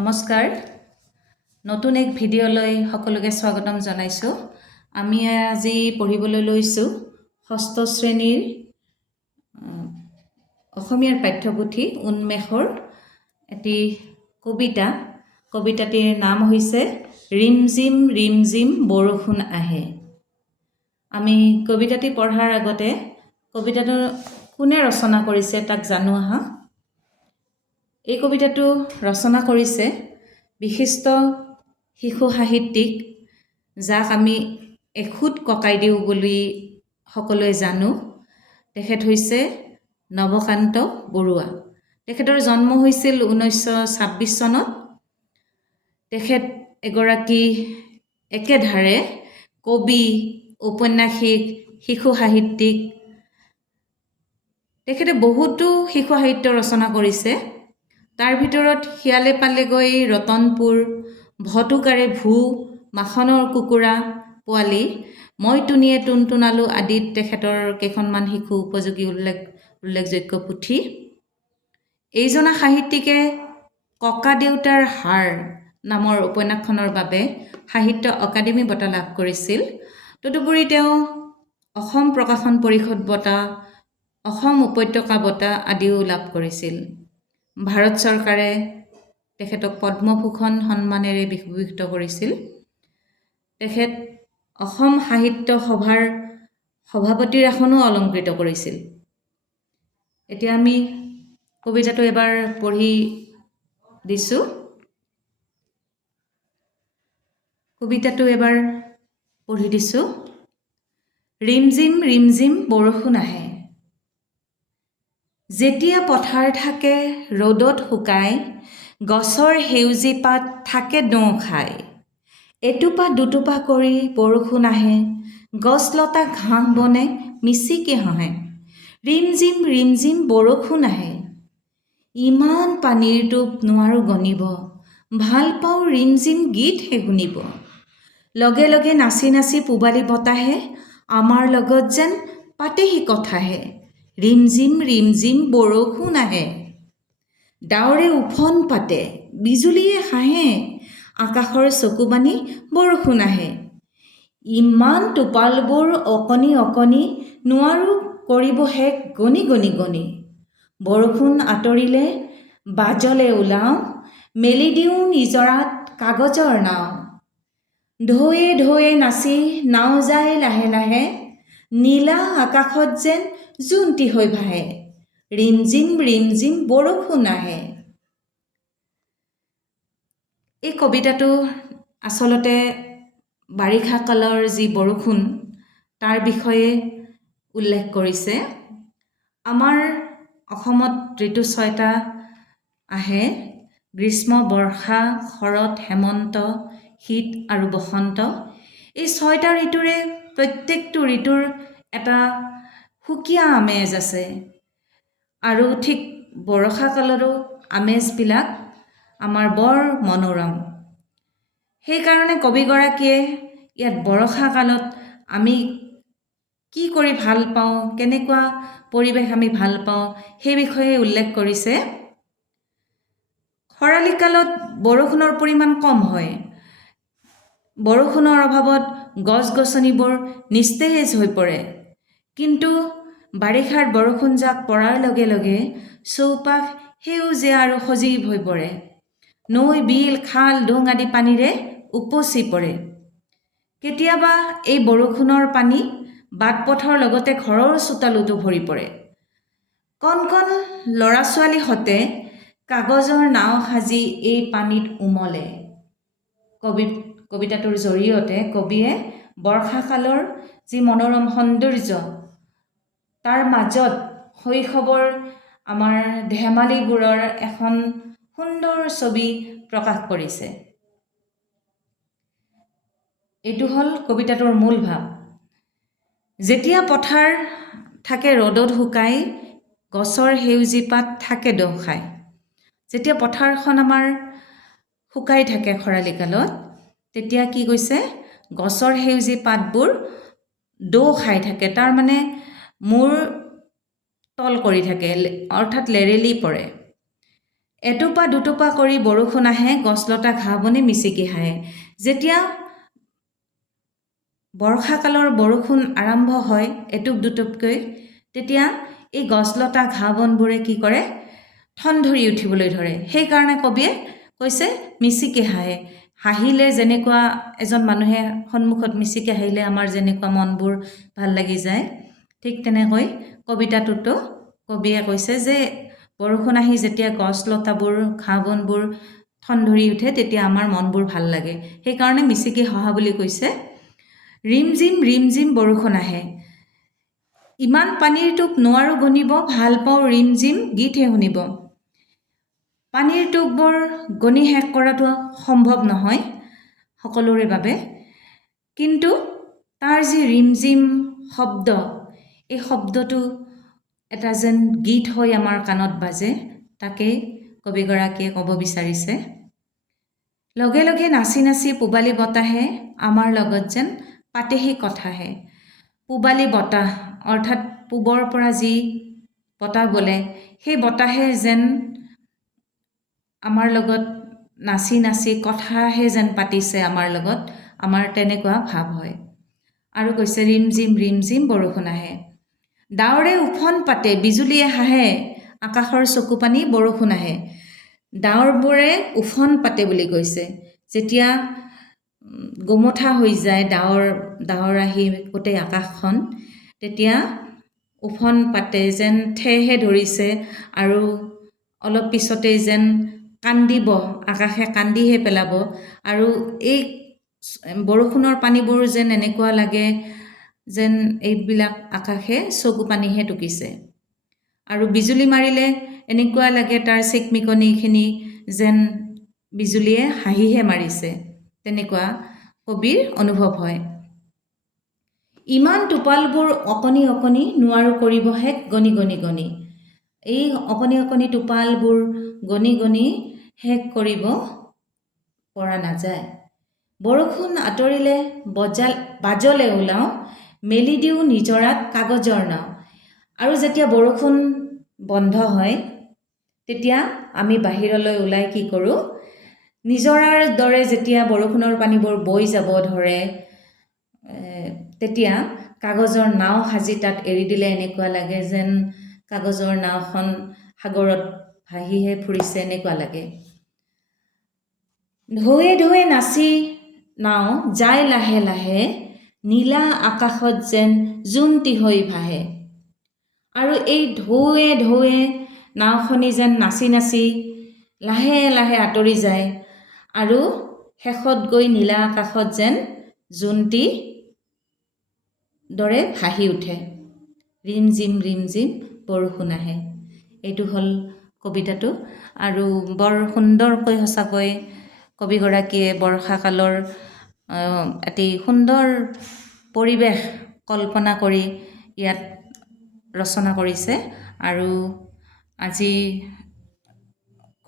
নমস্কাৰ নতুন এক ভিডিঅ'লৈ সকলোকে স্বাগতম জনাইছোঁ। আমি আজি পঢ়িবলৈ লৈছোঁ ষষ্ঠ শ্ৰেণীৰ অসমীয়াৰ পাঠ্যপুথি উন্মেষৰ এটি কবিতাটিৰ নাম হৈছে ৰিমঝিম ৰিমঝিম বৰষুণ আহে। আমি কবিতাটি পঢ়াৰ আগতে কবিতাটো কোনে ৰচনা কৰিছে তাক জানো আহা। এই কবিতাটো ৰচনা কৰিছে বিশিষ্ট শিশু সাহিত্যিক, যাক আমি এখুত ককাইদেউ বুলি সকলোৱে জানো। তেখেত হৈছে নৱকান্ত বৰুৱা। তেখেতৰ জন্ম হৈছিল 1926 চনত। তেখেত এগৰাকী একেধাৰে কবি, ঔপন্যাসিক, শিশু সাহিত্যিক। তেখেতে বহুতো শিশু সাহিত্য ৰচনা কৰিছে। তাৰ ভিতৰত শিয়ালে পালেগৈ ৰতনপুৰ, ভতুকাৰে ভূ, মাখনৰ কুকুৰা পোৱালি, মই টুনিয়ে টুনটুনালো আদিত তেখেতৰ কেইখনমান শিশু উপযোগী উল্লেখযোগ্য পুথি। এইজনা সাহিত্যিকে ককা দেউতাৰ হাড় নামৰ উপন্যাসখনৰ বাবে সাহিত্য অকাডেমী বঁটা লাভ কৰিছিল। তদুপৰি তেওঁ অসম প্ৰকাশন পৰিষদ বঁটা, অসম উপত্যকা বঁটা আদিও লাভ কৰিছিল। ভাৰত চৰকাৰে তেখেতক পদ্মভূষণ সন্মানেৰে বিভূষিত কৰিছিল। তেখেত অসম সাহিত্য সভাৰ সভাপতিৰ আসনো অলংকৃত কৰিছিল। এতিয়া আমি কবিতাটো এবাৰ পঢ়ি দিছোঁ। ৰিমঝিম ৰিমঝিম বৰষুণ আহে। যেতিয়া পথাৰ থাকে ৰ'দত শুকাই, গছৰ সেউজী পাত থাকে ডোঁ খাই, এটোপা দুটোপা কৰি বৰষুণ আহে, গছ লতা ঘাঁহ বনে মিচিকি হাঁহে। ৰিমঝিম ৰিমঝিম বৰষুণ আহে। ইমান পানীৰ টোপ নোৱাৰো গণিব, ভাল পাওঁ ৰিমঝিম গীতহে শুনিব। লগে লগে নাচি নাচি পূবালী বতাহে, আমাৰ লগত যেন পাতেহি কথাহে। ৰিমঝিম ৰিমঝিম বৰষুণ আহে। ডাৱৰে উফন পাতে, বিজুলীয়ে হাঁহে, আকাশৰ চকু বানি বৰষুণ আহে। ইমান টোপালবোৰ অকণি অকণি, নোৱাৰো কৰিব শেষ গণি গণি গণি। বৰষুণ আঁতৰিলে বাজলে ওলাওঁ, মেলি দিওঁ নিজৰাত কাগজৰ নাও। ঢৌৱে ঢৌৱে নাচি নাও যায় লাহে লাহে, নীলা আকাশত যেন জোনটি হৈ ভাহে। ৰিমঝিম ৰিমঝিম বৰষুণ আহে। এই কবিতাটো আচলতে বাৰিষা কালৰ যি বৰষুণ তাৰ বিষয়ে উল্লেখ কৰিছে। আমাৰ অসমত ঋতু 6টা আহে: গ্ৰীষ্ম, বৰ্ষা, শৰৎ, হেমন্ত, শীত আৰু বসন্ত। এই 6টা ঋতুৰে প্ৰত্যেকটো ঋতুৰ এটা সুকীয়া আমেজ আছে। আৰু ঠিক বৰষা কালৰো আমেজবিলাক আমাৰ বৰ মনোৰম। সেইকাৰণে কবিগৰাকীয়ে ইয়াত বৰষা কালত আমি কি কৰি ভাল পাওঁ, কেনেকুৱা পৰিৱেশ আমি ভাল পাওঁ, সেই বিষয়ে উল্লেখ কৰিছে। খৰালি কালত বৰষুণৰ পৰিমাণ কম হয়। বৰষুণৰ অভাৱত গছ গছনিবোৰ নিস্তেজ হৈ পৰে। কিন্তু বাৰিষাৰ বৰষুণ জাক পৰাৰ লগে লগে চৌপাশ সেউজীয়া আৰু সজীৱ হৈ পৰে। নৈ, বিল, খাল, ডোং আদি পানীৰে উপচি পৰে। কেতিয়াবা এই বৰষুণৰ পানী বাট পথৰ লগতে ঘৰৰ চোতালতো ভৰি পৰে। কণ কণ ল'ৰা ছোৱালীহঁতে কাগজৰ নাও সাজি এই পানীত উমলে। কবিতাটোৰ জৰিয়তে কবিয়ে বৰ্ষাকালৰ যি মনোৰম সৌন্দৰ্য, তাৰ মাজত শৈশৱৰ আমাৰ ধেমালিবোৰৰ এখন সুন্দৰ ছবি প্ৰকাশ কৰিছে। এইটো হ'ল কবিতাটোৰ মূল ভাৱ। যেতিয়া পথাৰ থাকে ৰ'দত শুকাই, গছৰ সেউজী পাত থাকে ডোঁ খাই। যেতিয়া পথাৰখন আমাৰ শুকাই থাকে খৰালি কালত, তেতিয়া কি কৈছে, গছৰ সেউজী পাতবোৰ ডোঁ খাই থাকে, তাৰমানে মূৰ তল কৰি থাকে, অৰ্থাৎ লেৰেলি পৰে। এটোপা দুটোপা কৰি বৰষুণ আহে, গছলতা ঘাঁহ বনে মিচিকি হাঁহে। যেতিয়া বৰ্ষাকালৰ বৰষুণ আৰম্ভ হয় এটুপ দুটুপকৈ, তেতিয়া এই গছলতা ঘাঁহ বনবোৰে কি কৰে, ঠন ধৰি উঠিবলৈ ধৰে। সেইকাৰণে কবিয়ে কৈছে মিচিকি হাঁহে। হাঁহিলে যেনেকুৱা এজন মানুহে সন্মুখত মিচিকি হাঁহিলে আমাৰ যেনেকুৱা মনবোৰ ভাল লাগি যায়, ঠিক তেনেকৈ কবিতাটোতো কবিয়ে কৈছে যে বৰষুণ আহি যেতিয়া গছলতাবোৰ ঘাঁহ বনবোৰ ঠন ধৰি উঠে তেতিয়া আমাৰ মনবোৰ ভাল লাগে। সেইকাৰণে মিচিকি হাঁহা বুলি কৈছে। ৰিমঝিম বৰষুণ আহে, ইমান পানীৰ টোপ নোৱাৰো গণিব, ভাল পাওঁ ৰিমঝিম গীতহে শুনিব। পানীৰ টোপবোৰ গণি শেষ কৰাটো সম্ভৱ নহয় সকলোৰে বাবে, কিন্তু তাৰ যি ৰিমঝিম শব্দ, এই শব্দটো এটা যেন গীত হৈ আমাৰ কাণত বাজে, তাকেই কবিগৰাকীয়ে ক'ব বিচাৰিছে। লগে লগে নাচি নাচি পূবালী বতাহে আমাৰ লগত যেন পাতেহি কথাহে। পূবালী বতাহ অৰ্থাৎ পূবৰ পৰা যি বতাহ বলে, সেই বতাহে যেন আমাৰ লগত নাচি নাচি কথাহে যেন পাতিছে আমাৰ লগত, আমাৰ তেনেকুৱা ভাৱ হয়। আৰু কৈছে ৰিমঝিম বৰষুণ আহে, ডাৱৰে উফন পাতে, বিজুলীয়ে হাঁহে, আকাশৰ চকু পানী বৰষুণ আহে। ডাৱৰবোৰে উফন পাতে বুলি কৈছে। যেতিয়া গোমঠা হৈ যায় ডাৱৰ আহি গোটেই আকাশখন, তেতিয়া উফন পাতে, যেন ঠেহে ধৰিছে আৰু অলপ পিছতেই যেন কান্দিব, আকাশে কান্দিহে পেলাব। আৰু এই বৰষুণৰ পানীবোৰ যেন এনেকুৱা লাগে যেন এইবিলাক আকাশে চকু পানীহে টুকিছে। আৰু বিজুলী মাৰিলে এনেকুৱা লাগে তাৰ চিকমিকনিখিনি যেন বিজুলীয়ে হাঁহিহে মাৰিছে, তেনেকুৱা কবিৰ অনুভৱ হয়। ইমান টোপালবোৰ অকণি অকণি নোৱাৰো কৰিব শেষ গণি গণি গণি। এই অকণি অকণি টোপালবোৰ গণি গণি শেষ কৰিব পৰা নাযায়। বৰষুণ আঁতৰিলে বাজলে ওলাওঁ, মেলি দিওঁ নিজৰাত কাগজৰ নাও। আৰু যেতিয়া বৰষুণ বন্ধ হয় তেতিয়া আমি বাহিৰলৈ ওলাই কি কৰোঁ, নিজৰাৰ দৰে যেতিয়া বৰষুণৰ পানীবোৰ বৈ যাব ধৰে, তেতিয়া কাগজৰ নাও সাজি তাত এৰি দিলে এনেকুৱা লাগে যেন কাগজৰ নাওখন সাগৰত ভাহিহে ফুৰিছে, এনেকুৱা লাগে। ঢৌৱে ঢৌৱে নাচি নাও যায় লাহে লাহে, নীলা আকাশত যেন জোনটি হৈ ভাহে। আৰু এই ঢৌৱে ঢৌৱে নাওখনি যেন নাচি নাচি লাহে লাহে আঁতৰি যায়, আৰু শেষত গৈ নীলা আকাশত যেন জোনটি দৰে ভাহি উঠে। ৰিমঝিম বৰষুণ আহে। এইটো হ'ল কবিতাটো। আৰু বৰ সুন্দৰকৈ সঁচাকৈ কবিগৰাকীয়ে বৰ্ষাকালৰ এটি সুন্দৰ পৰিৱেশ কল্পনা কৰি ইয়াত ৰচনা কৰিছে। আৰু আজি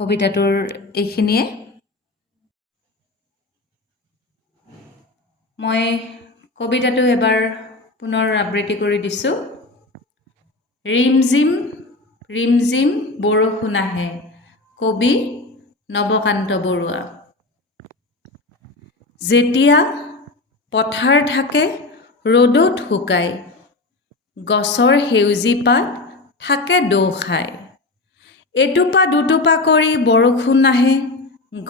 কবিতাটোৰ এইখিনিয়ে। মই কবিতাটো এবাৰ পুনৰ আবৃত্তি কৰি দিছোঁ। ৰিমঝিম বৰষুণ আহে, কবি নৱকান্ত বৰুৱা। যেতিয়া পথাৰ থাকে ৰ'দত শুকাই, গছৰ সেউজী পাত থাকে দৌ খাই, এটোপা দুটোপা কৰি বৰষুণ আহে,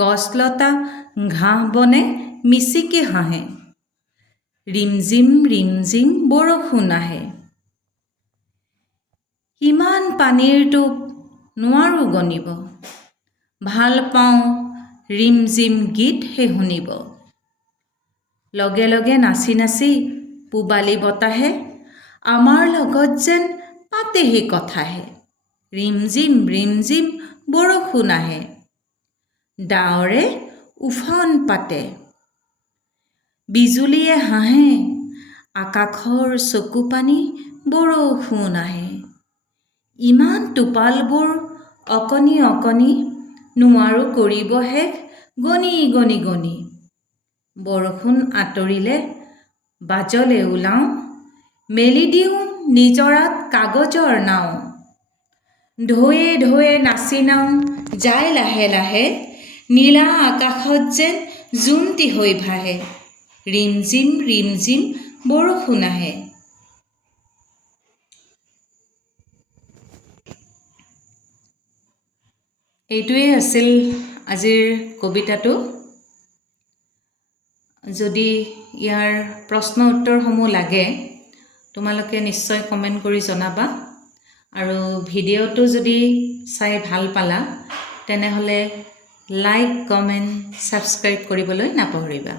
গছলতা ঘাঁহ বনে মিচিকি হাঁহে। ৰিমঝিম বৰষুণ আহে, ইমান পানীৰ টোপ নোৱাৰো গণিব, ভাল পাওঁ ৰিমঝিম গীতহে শুনিব। লগে লগে নাচি নাচি পূবালী বতাহে আমাৰ লগত যেন পাতেহি কথাহে। ৰিমঝিম বৰষুণ আহে, ডাৱৰে উফন পাতে, বিজুলীয়ে হাঁহে, আকাশৰ চকু পানী বৰষুণ আহে। ইমান টোপালবোৰ অকণি অকণি নোৱাৰো কৰিব শেষ গণি গণি গণি। বৰষুণ আঁতৰিলে বাজলে ওলাওঁ, মেলি দিওঁ নিজৰাত কাগজৰ নাও। ঢৌৱে ঢৌৱে নাচি নাও যায় লাহে লাহে নীলা আকাশত যেন জোনটি হৈ ভাহে ৰিমঝিম বৰষুণ আহে। এইটোৱেই আছিল আজিৰ কবিতাটো। যদি ইয়াৰ প্ৰশ্ন উত্তৰসমূহ লাগে তোমালোকে নিশ্চয় কমেণ্ট কৰি জনাবা। আৰু ভিডিঅ'টো যদি চাই ভাল পালা তেনেহ'লে লাইক কমেণ্ট ছাবস্ক্ৰাইব কৰিবলৈ নাপাহৰিবা।